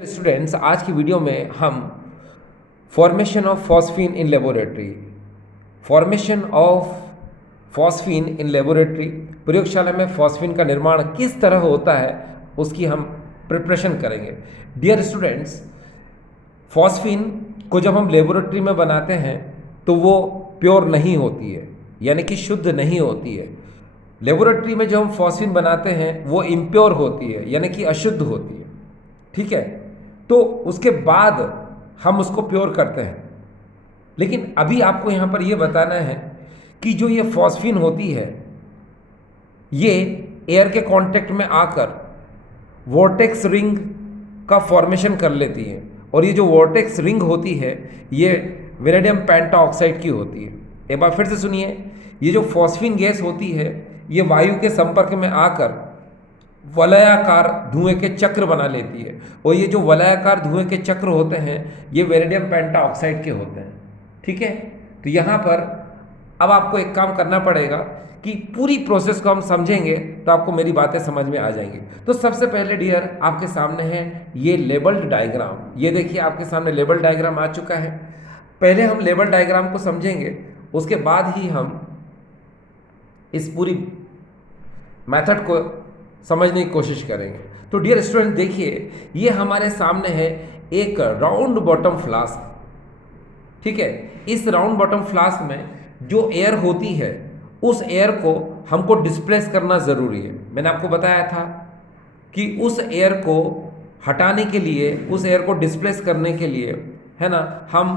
Students, आज की video में हम formation of phosphine in laboratory प्रयोगशाला में फॉस्फीन का निर्माण किस तरह होता है उसकी हम प्रिपरेशन करेंगे। डियर स्टूडेंट्स, फॉस्फीन को जब हम लेबोरेटरी में बनाते हैं तो वो प्योर नहीं होती है, यानी कि शुद्ध नहीं होती है। लेबोरेटरी में जो हम फॉस्फीन बनाते हैं वो इम्प्योर होती है, यानी कि अशुद्ध होती है। ठीक है, तो उसके बाद हम उसको प्योर करते हैं। लेकिन अभी आपको यहाँ पर यह बताना है कि जो ये फॉस्फीन होती है ये एयर के कांटेक्ट में आकर वोर्टेक्स रिंग का फॉर्मेशन कर लेती है, और ये जो वोर्टेक्स रिंग होती है ये वेनेडियम पेंटाऑक्साइड की होती है। एक बार फिर से सुनिए, ये जो फॉस्फीन गैस होती है ये वायु के संपर्क में आकर वलयाकार धुएं के चक्र बना लेती है, और ये जो वलयाकार धुएं के चक्र होते हैं ये वेनेडियम पेंटाऑक्साइड के होते हैं। ठीक है, तो यहाँ पर अब आपको एक काम करना पड़ेगा कि पूरी प्रोसेस को हम समझेंगे तो आपको मेरी बातें समझ में आ जाएंगी। तो सबसे पहले डियर आपके सामने है ये लेबल्ड डायग्राम। ये देखिए आपके सामने लेबल डायग्राम आ चुका है। पहले हम लेबल डायग्राम को समझेंगे, उसके बाद ही हम इस पूरी मेथड को समझने की कोशिश करेंगे। तो डियर स्टूडेंट देखिए, ये हमारे सामने है एक राउंड बॉटम फ्लास्क। ठीक है, इस राउंड बॉटम फ्लास्क में जो एयर होती है उस एयर को हमको डिस्प्लेस करना ज़रूरी है। मैंने आपको बताया था कि उस एयर को हटाने के लिए, उस एयर को डिस्प्लेस करने के लिए, है ना, हम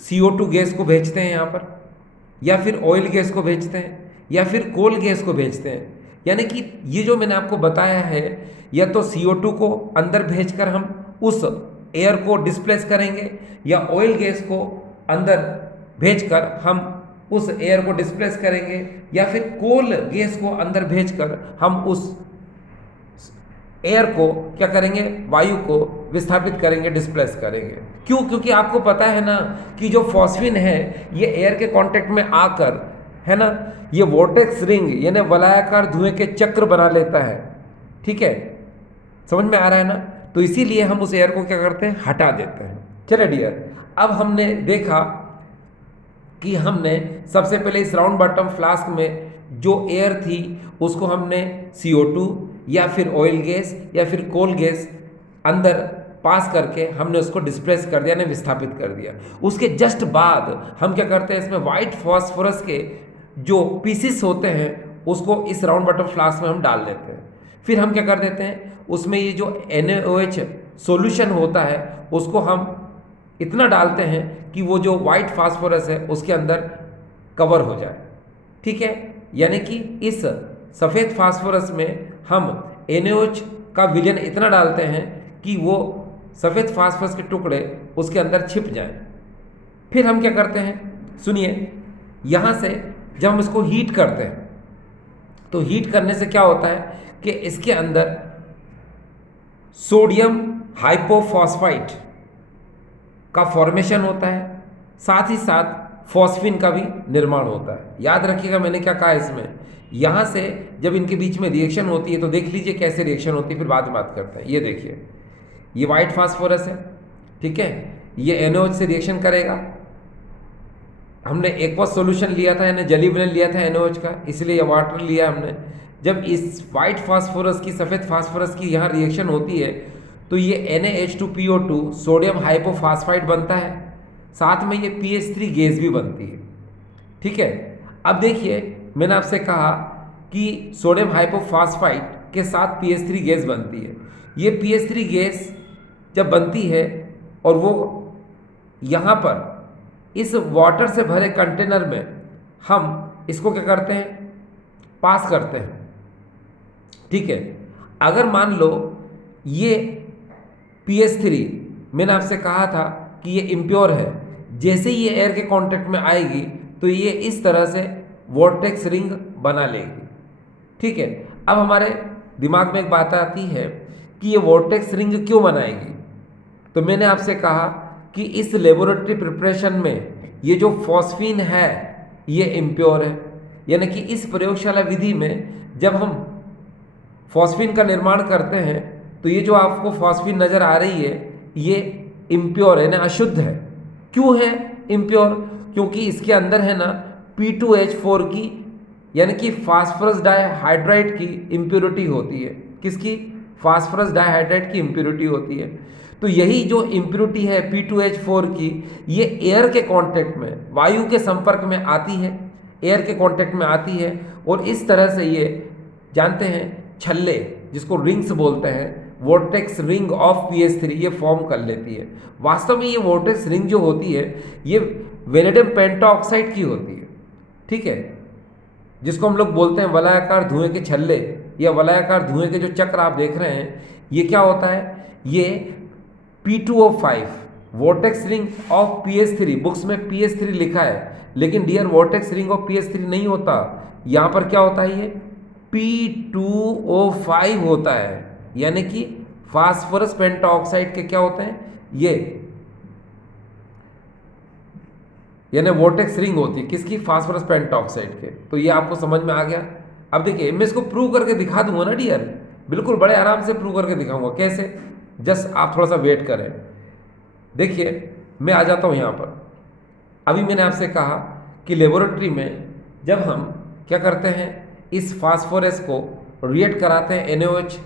CO2 गैस को भेजते हैं यहाँ पर, या फिर ऑयल गैस को भेजते हैं, या फिर कोल गैस को भेजते हैं। यानी कि ये जो मैंने आपको बताया है, या तो CO2 को अंदर भेजकर हम उस एयर को डिस्प्लेस करेंगे, या ऑयल गैस को अंदर भेजकर हम उस एयर को डिस्प्लेस करेंगे, या फिर कोल गैस को अंदर भेजकर हम उस एयर को क्या करेंगे, वायु को विस्थापित करेंगे, डिस्प्लेस करेंगे। क्यों? क्योंकि आपको पता है ना कि जो फॉस्फीन है ये एयर के कांटेक्ट में आकर, है ना, ये वोर्टेक्स रिंग यानी वलयाकार धुएं के चक्र बना लेता है। ठीक है, समझ में आ रहा है ना? तो इसीलिए हम उस एयर को क्या करते हैं, हटा देते हैं। चले डियर, अब हमने देखा कि हमने सबसे पहले इस राउंड बॉटम फ्लास्क में जो एयर थी उसको हमने CO2 या फिर ऑयल गैस या फिर कोल गैस अंदर पास करके हमने उसको डिस्प्लेस कर दिया, ने विस्थापित कर दिया। उसके जस्ट बाद हम क्या करते हैं, इसमें वाइट फॉस्फोरस के जो पीसीस होते हैं उसको इस राउंड बॉटम फ्लास्क में हम डाल देते हैं। फिर हम क्या कर देते हैं, उसमें ये जो NaOH सॉल्यूशन होता है उसको हम इतना डालते हैं कि वो जो वाइट फास्फोरस है उसके अंदर कवर हो जाए। ठीक है, यानी कि इस सफ़ेद फास्फोरस में हम NaOH का विलयन इतना डालते हैं कि वो सफ़ेद फास्फोरस के टुकड़े उसके अंदर छिप जाएं। फिर हम क्या करते हैं, सुनिए, यहाँ से जब हम इसको हीट करते हैं तो हीट करने से क्या होता है कि इसके अंदर सोडियम हाइपोफॉस्फाइट का फॉर्मेशन होता है, साथ ही साथ फॉस्फीन का भी निर्माण होता है। याद रखिएगा मैंने क्या कहा, इसमें यहाँ से जब इनके बीच में रिएक्शन होती है तो देख लीजिए कैसे रिएक्शन होती है, फिर बाद में बात करते हैं। ये देखिए, ये वाइट फास्फोरस है। ठीक है, ये NaOH से रिएक्शन करेगा। हमने एक्वस सॉल्यूशन लिया था, यानी जली विलयन लिया था NaOH का, इसलिए वाटर लिया हमने। जब इस वाइट फास्फोरस की, सफ़ेद फास्फोरस की यहाँ रिएक्शन होती है तो ये NaH2PO2 सोडियम हाइपोफॉस्फाइड बनता है, साथ में ये PH3 गैस भी बनती है। ठीक है, अब देखिए मैंने आपसे कहा कि सोडियम हाइपोफॉस्फाइड के साथ PH3 गैस बनती है। ये PH3 गैस जब बनती है और वो यहाँ पर इस वाटर से भरे कंटेनर में हम इसको क्या करते हैं, पास करते हैं। ठीक है, अगर मान लो ये PH3, मैंने आपसे कहा था कि ये इम्प्योर है, जैसे ही ये एयर के कांटेक्ट में आएगी तो ये इस तरह से वोर्टेक्स रिंग बना लेगी। ठीक है, अब हमारे दिमाग में एक बात आती है कि ये वोर्टेक्स रिंग क्यों बनाएगी। तो मैंने आपसे कहा कि इस लेबोरेटरी प्रिपरेशन में ये जो फॉस्फीन है ये इम्प्योर है, यानी कि इस प्रयोगशाला विधि में जब हम फॉस्फीन का निर्माण करते हैं तो ये जो आपको फॉस्फीन नज़र आ रही है ये इम्प्योर है ना, अशुद्ध है। क्यों है इम्प्योर? क्योंकि इसके अंदर है ना P2H4 की, यानी कि फास्फोरस डाइहाइड्राइड की इम्प्योरिटी होती है। किसकी? फास्फोरस डाइहाइड्राइड की इम्प्योरिटी होती है। तो यही जो इम्प्योरिटी है P2H4 की, ये एयर के कांटेक्ट में, वायु के संपर्क में आती है, एयर के कांटेक्ट में आती है, और इस तरह से ये जानते हैं छल्ले, जिसको रिंग्स बोलते हैं, वोर्टेक्स रिंग ऑफ pH3 ये फॉर्म कर लेती है। वास्तव में ये वोर्टेक्स रिंग जो होती है ये वेनेडियम पेंटाऑक्साइड की होती है, ठीक है, जिसको हम लोग बोलते हैं वलयाकार धुएं के छल्ले या वलयाकार धुएं के जो चक्र आप देख रहे हैं, ये क्या होता है? ये P2O5 vortex ring of pH3, books में pH3 लिखा है, लेकिन dear vortex ring of pH3 नहीं होता। यहाँ पर क्या होता है? ये P2O5 होता है, यानी कि फास्फोरस पेंटाऑक्साइड के क्या होते हैं ये, यानी वोर्टेक्स रिंग होती है किसकी? फास्फोरस पेंटाऑक्साइड के। तो ये आपको समझ में आ गया। अब देखिए मैं इसको प्रूव करके दिखा दूंगा ना डियर, बिल्कुल बड़े आराम से प्रूव करके दिखाऊंगा। कैसे? जस्ट आप थोड़ा सा वेट करें। देखिए मैं आ जाता हूँ यहाँ पर। अभी मैंने आपसे कहा कि लेबोरेटरी में जब हम क्या करते हैं, इस फास्फोरस को रिएक्ट कराते हैं NaOH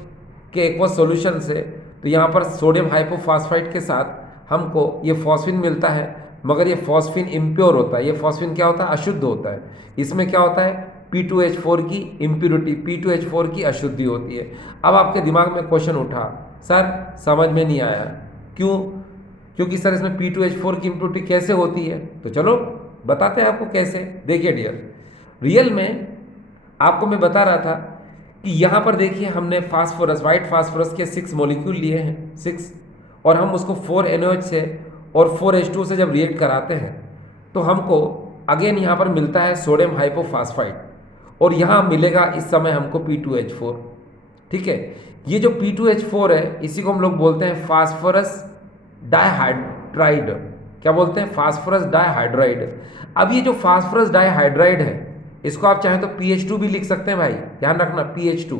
के एक्वस सॉल्यूशन से, तो यहाँ पर सोडियम हाइपोफॉस्फाइड के साथ हमको ये फॉस्फिन मिलता है, मगर ये फॉस्फिन इम्प्योर होता है। ये फॉस्फिन क्या होता है? अशुद्ध होता है। इसमें क्या होता है? P2H4 की इम्प्योरिटी, P2H4 की अशुद्धि होती है। अब आपके दिमाग में क्वेश्चन उठा, सर समझ में नहीं आया, क्यों? क्योंकि सर इसमें P2H4 की इम्प्योरिटी कैसे होती है? तो चलो बताते हैं आपको कैसे। देखिए डियर, रियल में आपको मैं बता रहा था कि यहाँ पर देखिए हमने फास्फोरस, वाइट फास्फोरस के 6 मॉलिक्यूल लिए हैं, 6, और हम उसको 4NaOH से और 4H2 से जब रिएक्ट कराते हैं तो हमको अगेन यहाँ पर मिलता है सोडियम हाइपोफॉस्फाइड, और यहाँ मिलेगा इस समय हमको P2H4, ठीक है। ये जो P2H4 है इसी को हम लोग बोलते हैं फास्फोरस डाइहाइड्राइड। क्या बोलते हैं? फास्फोरस डाइहाइड्राइड। अब ये जो फास्फोरस डाइहाइड्राइड है इसको आप चाहें तो PH2 भी लिख सकते हैं भाई, ध्यान रखना PH2,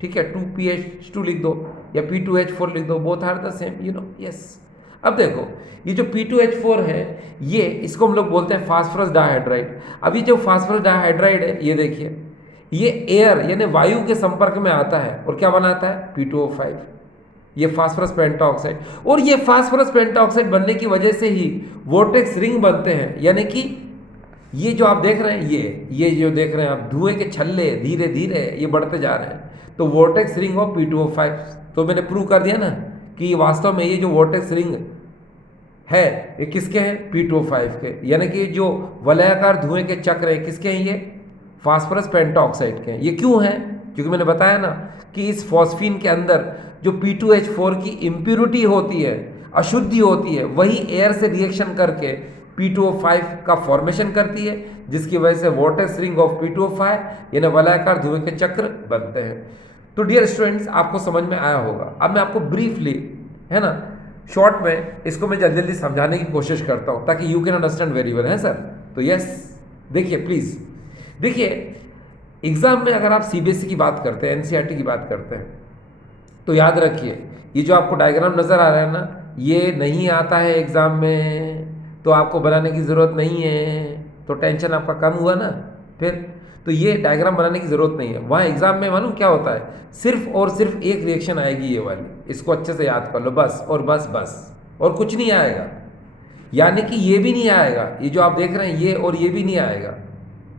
ठीक है, 2PH2 लिख दो या P2H4 लिख दो, both are the same, you know, yes. अब देखो ये जो P2H4 है ये, इसको हम लोग बोलते हैं फास्फोरस डाइहाइड्राइड। अब ये जो फास्फोरस डाइहाइड्राइड है ये देखिए, ये एयर यानी वायु के संपर्क में आता है और क्या बनाता है? P2O5, ये फास्फोरस पेंटाऑक्साइड। और ये फास्फोरस पेंटाऑक्साइड बनने की वजह से ही वोर्टेक्स रिंग बनते हैं, यानी कि ये जो आप देख रहे हैं, ये जो देख रहे हैं आप, धुएं के छल्ले धीरे धीरे ये बढ़ते जा रहे हैं, तो वोर्टेक्स रिंग ऑफ P2O5। तो मैंने प्रूव कर दिया ना कि वास्तव में ये जो वोर्टेक्स रिंग है ये किसके हैं? P2O5 के। यानी कि जो वलयाकार धुएं के चक्र है किसके हैं? ये फास्फोरस पेंटाऑक्साइड के हैं। ये क्यों है? क्योंकि मैंने बताया ना कि इस फॉस्फीन के अंदर जो P2H4 की इम्प्योरिटी होती है, अशुद्धि होती है, वही एयर से रिएक्शन करके P2O5 का फॉर्मेशन करती है, जिसकी वजह से वोर्टेक्स रिंग ऑफ P2O5 यानी वलयाकार धुएं के चक्र बनते हैं। तो डियर स्टूडेंट्स आपको समझ में आया होगा। अब मैं आपको ब्रीफली, है ना, शॉर्ट में इसको मैं जल्दी जल्दी समझाने की कोशिश करता हूँ ताकि you can understand very well, है सर? तो यस, देखिए प्लीज़ देखिए, एग्जाम में अगर आप CBSE की बात करते हैं, NCERT की बात करते हैं, तो याद रखिए ये जो आपको डायग्राम नज़र आ रहा है ना, ये नहीं आता है एग्ज़ाम में, तो आपको बनाने की ज़रूरत नहीं है, तो टेंशन आपका कम हुआ ना। फिर तो ये डायग्राम बनाने की ज़रूरत नहीं है। वहाँ एग्ज़ाम में मालूम क्या होता है? सिर्फ और सिर्फ एक रिएक्शन आएगी, ये वाली, इसको अच्छे से याद कर लो, बस और बस, और कुछ नहीं आएगा। यानी कि ये भी नहीं आएगा, ये जो आप देख रहे हैं ये, और ये भी नहीं आएगा,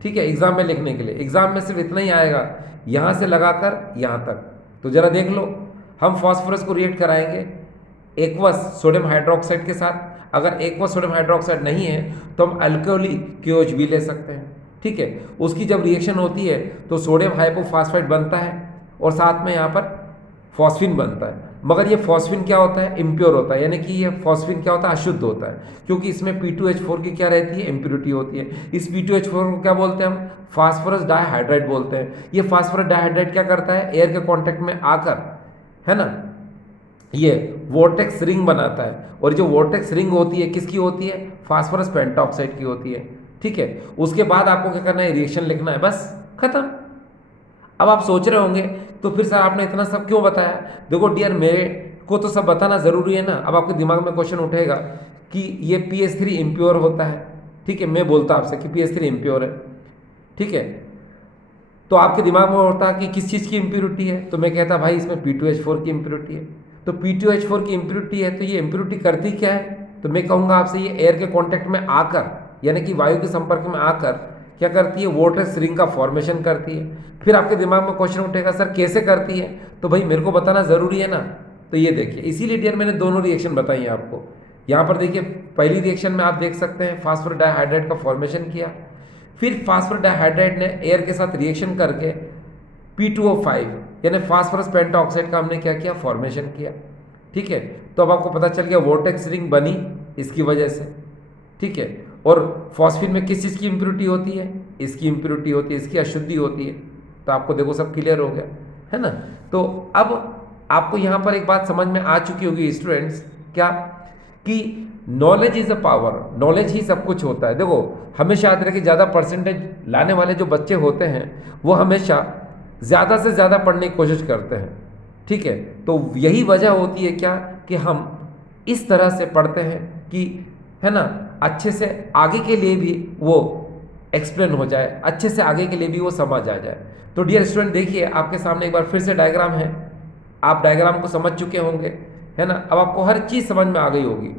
ठीक है, एग्ज़ाम में लिखने के लिए। एग्ज़ाम में सिर्फ इतना ही आएगा, यहाँ से लगाकर यहाँ तक। तो ज़रा देख लो, हम फॉस्फोरस को रिएक्ट कराएंगे एक्वस सोडियम हाइड्रोक्साइड के साथ। अगर एक्वस सोडियम हाइड्रोक्साइड नहीं है तो हम अल्कोहली KOH भी ले सकते हैं, ठीक है। उसकी जब रिएक्शन होती है तो सोडियम हाइपोफॉस्फाइड बनता है और साथ में यहाँ पर फॉस्फिन बनता है। मगर ये फॉस्फिन क्या होता है? इम्प्योर होता है, यानी कि ये फॉस्फिन क्या होता है? अशुद्ध होता है, क्योंकि इसमें P2H4 की क्या रहती है? इम्प्योरिटी होती है। इस P2H4 को क्या बोलते हैं हम? फास्फोरस डाइहाइड्राइड बोलते हैं। ये फास्फोरस डाइहाइड्राइड क्या करता है? एयर के कॉन्टेक्ट में आकर, है ना, ये वोर्टेक्स रिंग बनाता है, और जो वोर्टेक्स रिंग होती है किसकी होती है? फास्फोरस पेंटाऑक्साइड की होती है, ठीक है। उसके बाद आपको क्या करना है? रिएक्शन लिखना है, बस खत्म। अब आप सोच रहे होंगे तो फिर सर आपने इतना सब क्यों बताया? देखो डियर, मेरे को तो सब बताना ज़रूरी है ना। अब आपके दिमाग में क्वेश्चन उठेगा कि ये PH3 इम्प्योर होता है, ठीक है, मैं बोलता आपसे कि PH3 इम्प्योर है, ठीक है, तो आपके दिमाग में होता है कि किस चीज़ की इम्प्योरिटी है, तो मैं कहता भाई इसमें P2H4 की इम्प्योरिटी है। तो P2H4 की इम्प्योरिटी है तो ये इम्प्योरिटी करती क्या है? तो मैं कहूँगा आपसे ये एयर के कांटेक्ट में आकर, यानी कि वायु के संपर्क में आकर क्या करती है? वॉटरलेस रिंग का फॉर्मेशन करती है। फिर आपके दिमाग में क्वेश्चन उठेगा सर कैसे करती है? तो भाई मेरे को बताना ज़रूरी है ना। तो ये देखिए, इसीलिए डियर मैंने दोनों रिएक्शन बताई हैं आपको। यहाँ पर देखिए, पहली रिएक्शन में आप देख सकते हैं फास्फोरस डाइहाइड्राइड का फॉर्मेशन किया, फिर फास्फोरस डाइहाइड्राइड ने एयर के साथ रिएक्शन करके P2O5 यानी फास्फोरस पेंटाऑक्साइड का हमने क्या किया? फॉर्मेशन किया, ठीक है। तो अब आपको पता चल गया वोर्टेक्स रिंग बनी इसकी वजह से, ठीक है। और फॉस्फीन में किस चीज़ की इम्प्योरिटी होती है? इसकी इम्प्योरिटी होती है, इसकी अशुद्धि होती है। तो आपको देखो सब क्लियर हो गया है ना। तो अब आपको यहाँ पर एक बात समझ में आ चुकी होगी स्टूडेंट्स, क्या कि knowledge is a power, knowledge ही सब कुछ होता है। देखो हमेशा याद रखिए, ज़्यादा परसेंटेज लाने वाले जो बच्चे होते हैं वो हमेशा ज़्यादा से ज़्यादा पढ़ने की कोशिश करते हैं, ठीक है। तो यही वजह होती है क्या कि हम इस तरह से पढ़ते हैं कि है ना, अच्छे से आगे के लिए भी वो एक्सप्लेन हो जाए, अच्छे से आगे के लिए भी वो समझ आ जाए। तो डियर स्टूडेंट देखिए, आपके सामने एक बार फिर से डायग्राम है, आप डायग्राम को समझ चुके होंगे, है ना। अब आपको हर चीज़ समझ में आ गई होगी।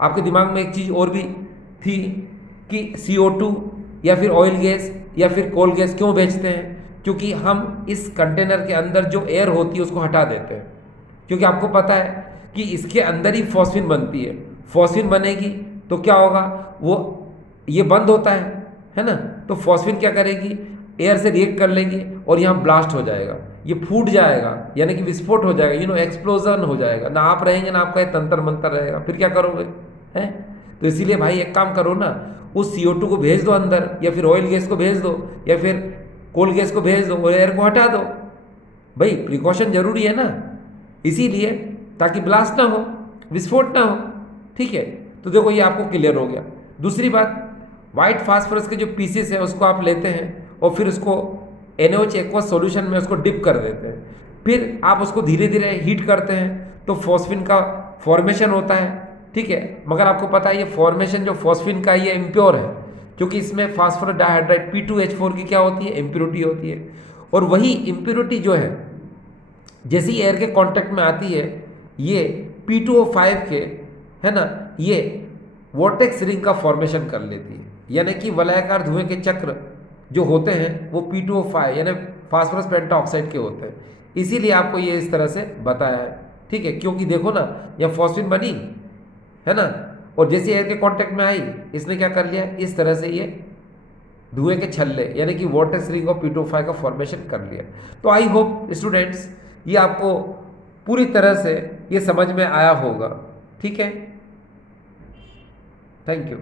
आपके दिमाग में एक चीज़ और भी थी कि CO2 या फिर ऑयल गैस या फिर कोल गैस क्यों भेजते हैं? क्योंकि हम इस कंटेनर के अंदर जो एयर होती है उसको हटा देते हैं, क्योंकि आपको पता है कि इसके अंदर ही फॉस्फीन बनती है। फॉस्फीन बनेगी तो क्या होगा? वो ये बंद होता है ना। तो फॉस्फीन क्या करेगी? एयर से रिएक्ट कर लेगी और यहाँ ब्लास्ट हो जाएगा, ये फूट जाएगा, यानी कि विस्फोट हो जाएगा, एक्सप्लोजन हो जाएगा ना। आप रहेंगे ना आपका ये तंत्र मंत्र रहेगा, फिर क्या करोगे? हैं? तो इसीलिए भाई एक काम करो ना, उस CO2 को भेज दो अंदर, या फिर ऑयल गैस को भेज दो, या फिर कोल गैस को भेज दो और एयर को हटा दो। भाई प्रिकॉशन जरूरी है ना, इसीलिए, ताकि ब्लास्ट ना हो, विस्फोट ना हो, ठीक है। तो देखो ये आपको क्लियर हो गया। दूसरी बात, व्हाइट फास्फोरस के जो पीसेस है उसको आप लेते हैं और फिर उसको NaOH एक्वस सॉल्यूशन में उसको डिप कर देते हैं, फिर आप उसको धीरे धीरे हीट करते हैं तो फॉस्फीन का फॉर्मेशन होता है, ठीक है। मगर आपको पता है ये फॉर्मेशन जो फॉस्फीन का ये इम्प्योर है, क्योंकि इसमें फास्फोरस डाइहाइड्राइड P2H4 की क्या होती है? इम्प्योरिटी होती है। और वही इम्प्योरिटी जो है जैसे ही एयर के कांटेक्ट में आती है, ये P2O5 के, है ना, ये वोर्टेक्स रिंग का फॉर्मेशन कर लेती है, यानी कि वलयाकार धुएं के चक्र जो होते हैं वो P2O5 यानी फास्फोरस पेंटाऑक्साइड के होते हैं। इसीलिए आपको ये इस तरह से बताया है, ठीक है। क्योंकि देखो ना, यह फॉस्फीन बनी है ना, और जैसे एयर के कांटेक्ट में आई इसने क्या कर लिया? इस तरह से ये धुएं के छल्ले यानी कि वोर्टेक्स रिंग और P2O5 का फॉर्मेशन कर लिया। तो आई होप स्टूडेंट्स ये आपको पूरी तरह से ये समझ में आया होगा, ठीक है। Thank you.